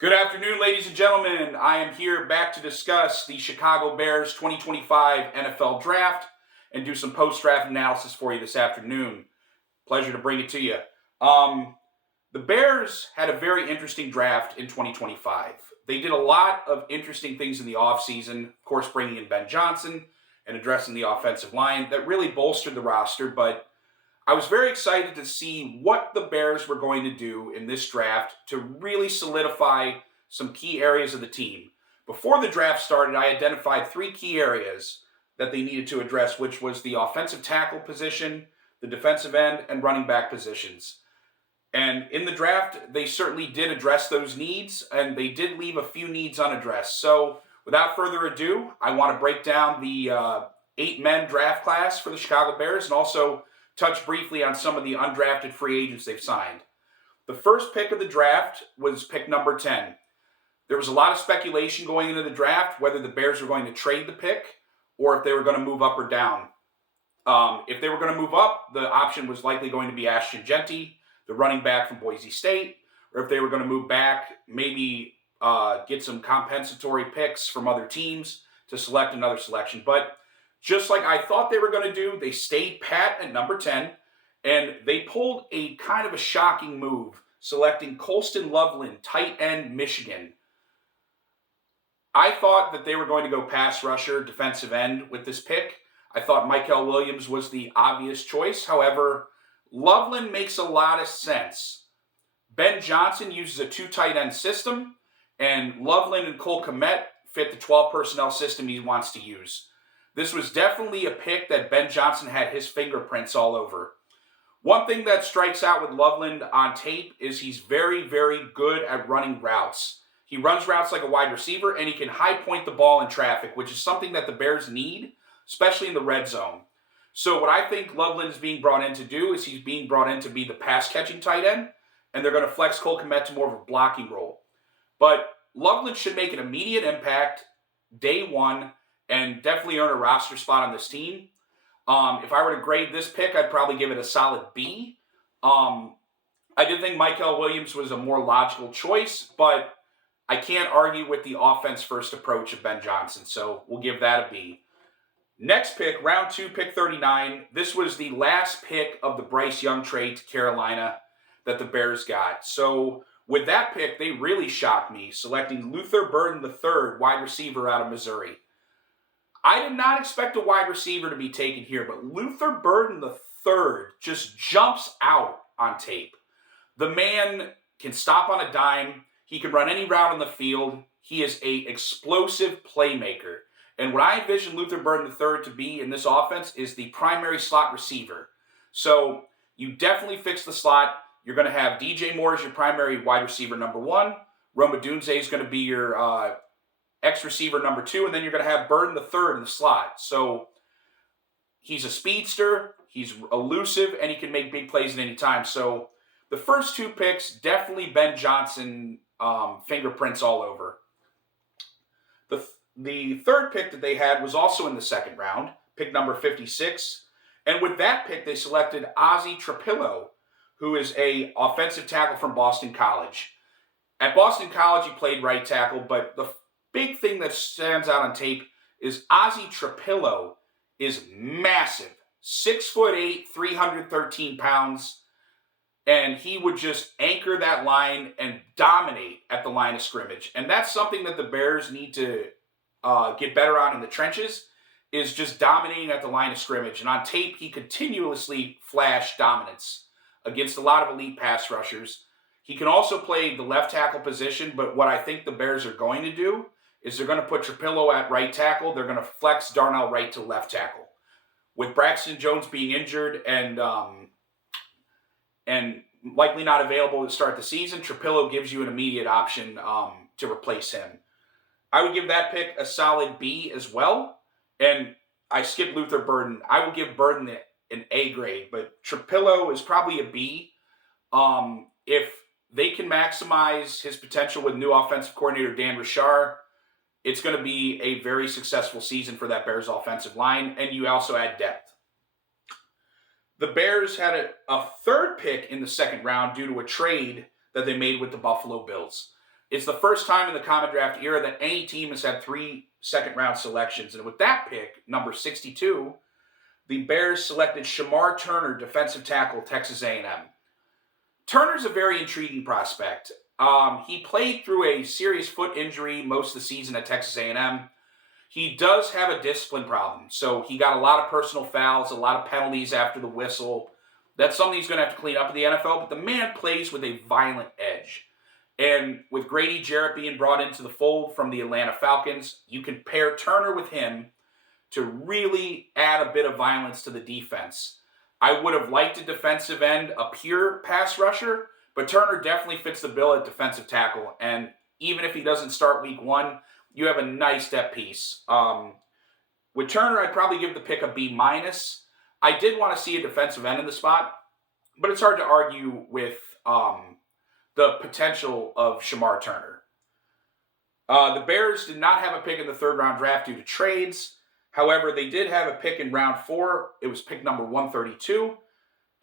Good afternoon, ladies and gentlemen. I am here back to discuss the Chicago Bears 2025 NFL Draft and do some post-draft analysis for you this afternoon. Pleasure to bring it to you. The Bears had a very interesting draft in 2025. They did a lot of interesting things in the offseason, of course, bringing in Ben Johnson and addressing the offensive line that really bolstered the roster, but I was very excited to see what the Bears were going to do in this draft to really solidify some key areas of the team. Before the draft started, I identified three key areas that they needed to address, which was the offensive tackle position, the defensive end, and running back positions. And in the draft, they certainly did address those needs, and they did leave a few needs unaddressed. So without further ado, I want to break down the 8-men draft class for the Chicago Bears and also touch briefly on some of the undrafted free agents they've signed. The first pick of the draft was pick number 10. There was a lot of speculation going into the draft whether the Bears were going to trade the pick or if they were going to move up or down. If they were going to move up, the option was likely going to be Ashton Jeanty, the running back from Boise State, or if they were going to move back, maybe get some compensatory picks from other teams to select another selection. But just like I thought they were going to do, they stayed pat at number 10, and they pulled a kind of a shocking move, selecting Colston Loveland, tight end, Michigan. I thought that they were going to go pass rusher, defensive end with this pick. I thought Michael Williams was the obvious choice. However, Loveland makes a lot of sense. Ben Johnson uses a 2 tight end system, and Loveland and Cole Kmet fit the 12 personnel system he wants to use. This was definitely a pick that Ben Johnson had his fingerprints all over. One thing that strikes out with Loveland on tape is he's very, very good at running routes. He runs routes like a wide receiver, and he can high point the ball in traffic, which is something that the Bears need, especially in the red zone. So what I think Loveland is being brought in to do is he's being brought in to be the pass-catching tight end, and they're going to flex Cole Kmet to more of a blocking role. But Loveland should make an immediate impact day one and definitely earn a roster spot on this team. If I were to grade this pick, I'd probably give it a solid B. I did think Michael Williams was a more logical choice, but I can't argue with the offense-first approach of Ben Johnson, so we'll give that a B. Next pick, round 2, pick 39. This was the last pick of the Bryce Young trade to Carolina that the Bears got. So with that pick, they really shocked me, selecting Luther Burden III, wide receiver out of Missouri. I did not expect a wide receiver to be taken here, but Luther Burden III just jumps out on tape. The man can stop on a dime. He can run any route on the field. He is an explosive playmaker. And what I envision Luther Burden III to be in this offense is the primary slot receiver. So you definitely fix the slot. You're going to have DJ Moore as your primary wide receiver number 1. Roma Dunze is going to be your X-receiver number 2, and then you're going to have Burden III in the slot. So he's a speedster, he's elusive, and he can make big plays at any time. So the first 2 picks, definitely Ben Johnson fingerprints all over. The third pick that they had was also in the second round, pick number 56. And with that pick, they selected Ozzie Trapillo, who is an offensive tackle from Boston College. At Boston College, he played right tackle, but the big thing that stands out on tape is Ozzie Trapillo is massive. 6'8", 313 pounds, and he would just anchor that line and dominate at the line of scrimmage. And that's something that the Bears need to get better on in the trenches, is just dominating at the line of scrimmage. And on tape, he continuously flashed dominance against a lot of elite pass rushers. He can also play the left tackle position, but what I think the Bears are going to do is they're going to put Trapillo at right tackle. They're going to flex Darnell Wright to left tackle. With Braxton Jones being injured and likely not available to start the season, Trapillo gives you an immediate option to replace him. I would give that pick a solid B as well. And I skipped Luther Burden. I would give Burden an A grade, but Trapillo is probably a B. If they can maximize his potential with new offensive coordinator Dan Roushar, it's going to be a very successful season for that Bears offensive line, and you also add depth. The Bears had a third pick in the second round due to a trade that they made with the Buffalo Bills. It's the first time in the common draft era that any team has had 3 second-round selections. And with that pick, number 62, the Bears selected Shamar Turner, defensive tackle, Texas A&M. Turner's a very intriguing prospect. He played through a serious foot injury most of the season at Texas A&M. He does have a discipline problem, so he got a lot of personal fouls, a lot of penalties after the whistle. That's something he's going to have to clean up in the NFL, but the man plays with a violent edge. And with Grady Jarrett being brought into the fold from the Atlanta Falcons, you can pair Turner with him to really add a bit of violence to the defense. I would have liked a defensive end, a pure pass rusher, but Turner definitely fits the bill at defensive tackle. And even if he doesn't start week 1, you have a nice depth piece. With Turner, I'd probably give the pick a B-. I did want to see a defensive end in the spot, but it's hard to argue with the potential of Shamar Turner. The Bears did not have a pick in the 3rd round draft due to trades. However, they did have a pick in round 4. It was pick number 132.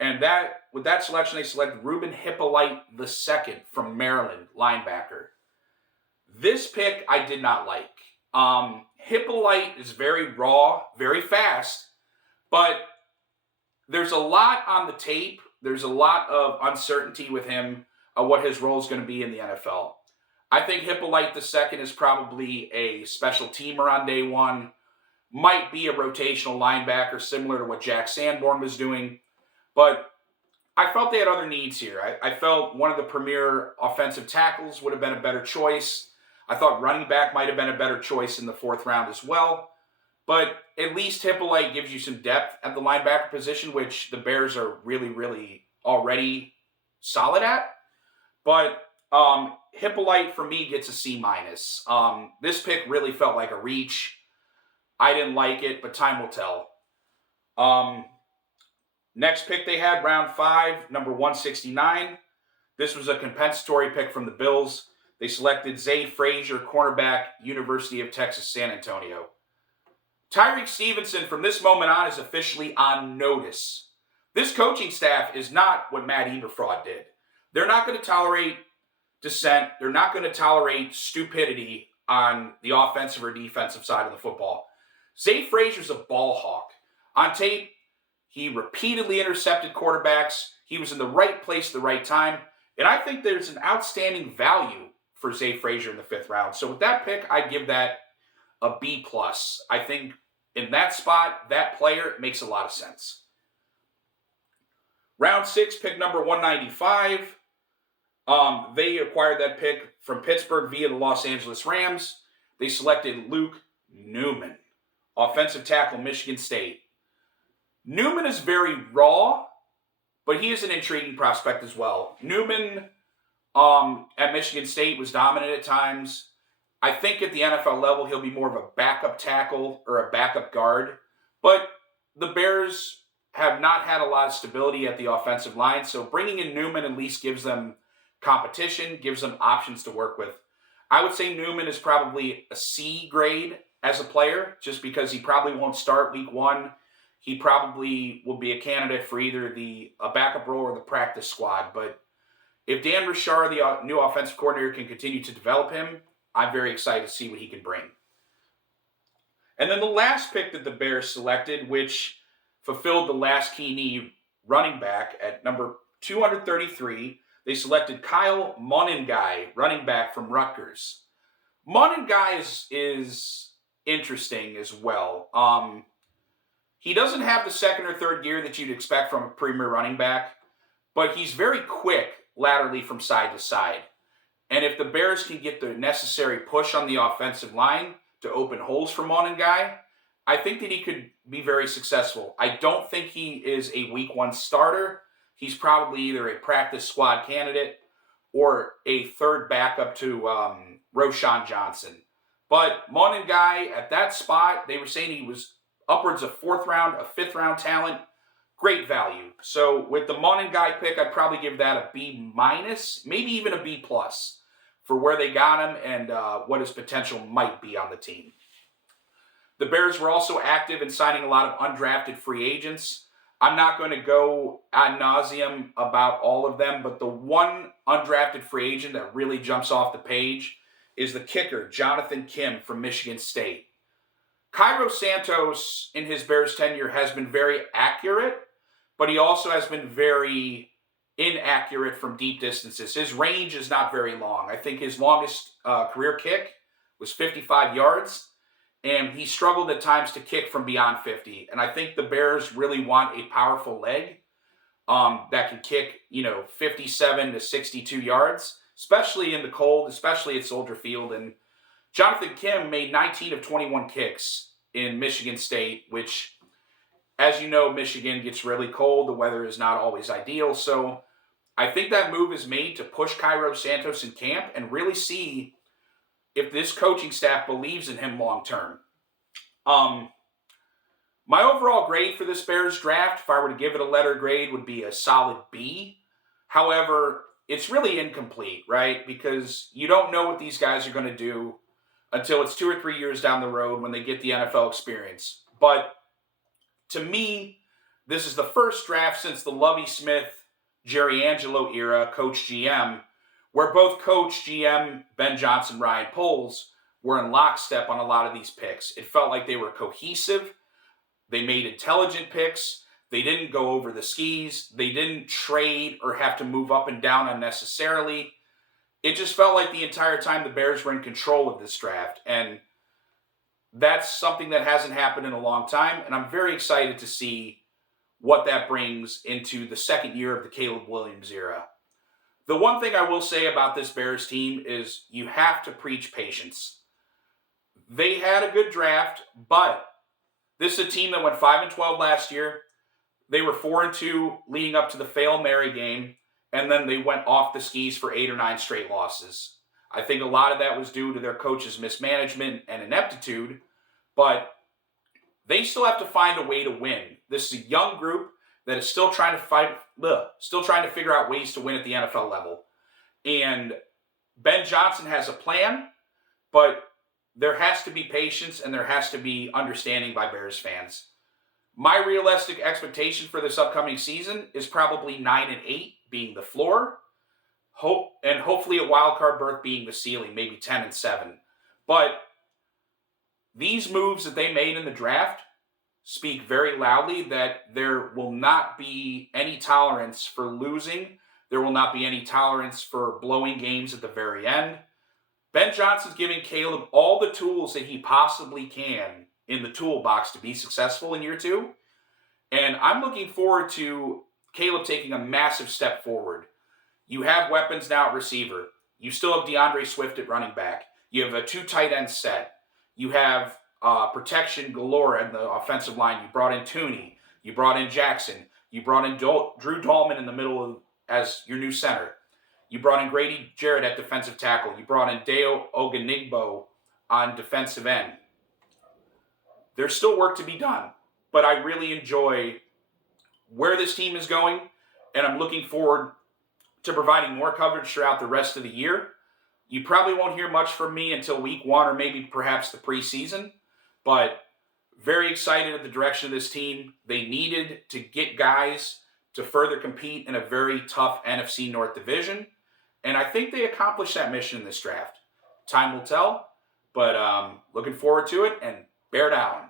And with that selection, they selected Ruben Hippolyte II from Maryland, linebacker. This pick I did not like. Hippolyte is very raw, very fast, but there's a lot on the tape. There's a lot of uncertainty with him of what his role is going to be in the NFL. I think Hippolyte II is probably a special teamer on day 1, might be a rotational linebacker similar to what Jack Sanborn was doing, but I felt they had other needs here. I felt one of the premier offensive tackles would have been a better choice. I thought running back might have been a better choice in the 4th round as well. But at least Hippolyte gives you some depth at the linebacker position, which the Bears are really, really already solid at. But Hippolyte, for me, gets a C-. This pick really felt like a reach. I didn't like it, but time will tell. Next pick they had, round 5, number 169. This was a compensatory pick from the Bills. They selected Zay Frazier, cornerback, University of Texas, San Antonio. Tyreek Stevenson, from this moment on, is officially on notice. This coaching staff is not what Matt Eberflus did. They're not going to tolerate dissent. They're not going to tolerate stupidity on the offensive or defensive side of the football. Zay Frazier's a ball hawk. On tape, he repeatedly intercepted quarterbacks. He was in the right place at the right time. And I think there's an outstanding value for Zay Frazier in the 5th round. So with that pick, I give that a B+. I think in that spot, that player makes a lot of sense. Round 6, pick number 195. They acquired that pick from Pittsburgh via the Los Angeles Rams. They selected Luke Newman, offensive tackle, Michigan State. Newman is very raw, but he is an intriguing prospect as well. Newman at Michigan State was dominant at times. I think at the NFL level, he'll be more of a backup tackle or a backup guard. But the Bears have not had a lot of stability at the offensive line, so bringing in Newman at least gives them competition, gives them options to work with. I would say Newman is probably a C grade as a player, just because he probably won't start week 1. He probably will be a candidate for either a backup role or the practice squad. But if Dan Roushar, the new offensive coordinator, can continue to develop him, I'm very excited to see what he can bring. And then the last pick that the Bears selected, which fulfilled the last key need, running back at number 233, they selected Kyle Monangai, running back from Rutgers. Monangai is interesting as well. He doesn't have the 2nd or 3rd gear that you'd expect from a premier running back, but he's very quick laterally from side to side. And if the Bears can get the necessary push on the offensive line to open holes for Monangai, I think that he could be very successful. I don't think he is a week 1 starter. He's probably either a practice squad candidate or a 3rd backup to Roschon Johnson. But Monangai, at that spot, they were saying he was upwards of 4th round, a 5th round talent. Great value. So with the Monangai pick, I'd probably give that a B-, maybe even a B+ for where they got him and what his potential might be on the team. The Bears were also active in signing a lot of undrafted free agents. I'm not going to go ad nauseum about all of them, but the one undrafted free agent that really jumps off the page is the kicker, Jonathan Kim from Michigan State. Cairo Santos, in his Bears tenure, has been very accurate, but he also has been very inaccurate from deep distances. His range is not very long. I think his longest career kick was 55 yards, and he struggled at times to kick from beyond 50. And I think the Bears really want a powerful leg that can kick, 57 to 62 yards, especially in the cold, especially at Soldier Field. And Jonathan Kim made 19 of 21 kicks in Michigan State, which, as you know, Michigan gets really cold. The weather is not always ideal. So I think that move is made to push Cairo Santos in camp and really see if this coaching staff believes in him long term. My overall grade for this Bears draft, if I were to give it a letter grade, would be a solid B. However, it's really incomplete, right? Because you don't know what these guys are going to do until it's 2 or 3 years down the road when they get the NFL experience. But to me, this is the first draft since the Lovie Smith, Jerry Angelo era, Coach GM, where both Coach GM, Ben Johnson, Ryan Poles, were in lockstep on a lot of these picks. It felt like they were cohesive. They made intelligent picks. They didn't go over the skis. They didn't trade or have to move up and down unnecessarily. It just felt like the entire time the Bears were in control of this draft. And that's something that hasn't happened in a long time. And I'm very excited to see what that brings into the second year of the Caleb Williams era. The one thing I will say about this Bears team is you have to preach patience. They had a good draft, but this is a team that went 5-12 last year. They were 4-2 leading up to the Fail Mary game, and then they went off the skis for 8 or 9 straight losses. I think a lot of that was due to their coach's mismanagement and ineptitude, but they still have to find a way to win. This is a young group that is still trying to figure out ways to win at the NFL level. And Ben Johnson has a plan, but there has to be patience and there has to be understanding by Bears fans. My realistic expectation for this upcoming season is probably 9-8 being the floor, and hopefully a wild card berth being the ceiling, maybe 10-7. But these moves that they made in the draft speak very loudly that there will not be any tolerance for losing. There will not be any tolerance for blowing games at the very end. Ben Johnson's giving Caleb all the tools that he possibly can in the toolbox to be successful in year 2. And I'm looking forward to Caleb taking a massive step forward. You have weapons now at receiver. You still have DeAndre Swift at running back. You have a 2 tight end set. You have protection galore in the offensive line. You brought in Tooney. You brought in Jackson. You brought in Drew Dahlman in the middle as your new center. You brought in Grady Jarrett at defensive tackle. You brought in Deo Ogunigbo on defensive end. There's still work to be done, but I really enjoy where this team is going, and I'm looking forward to providing more coverage throughout the rest of the year. You probably won't hear much from me until week 1 or maybe perhaps the preseason, but very excited at the direction of this team. They needed to get guys to further compete in a very tough NFC North division, and I think they accomplished that mission in this draft. Time will tell, but looking forward to it, and bear down.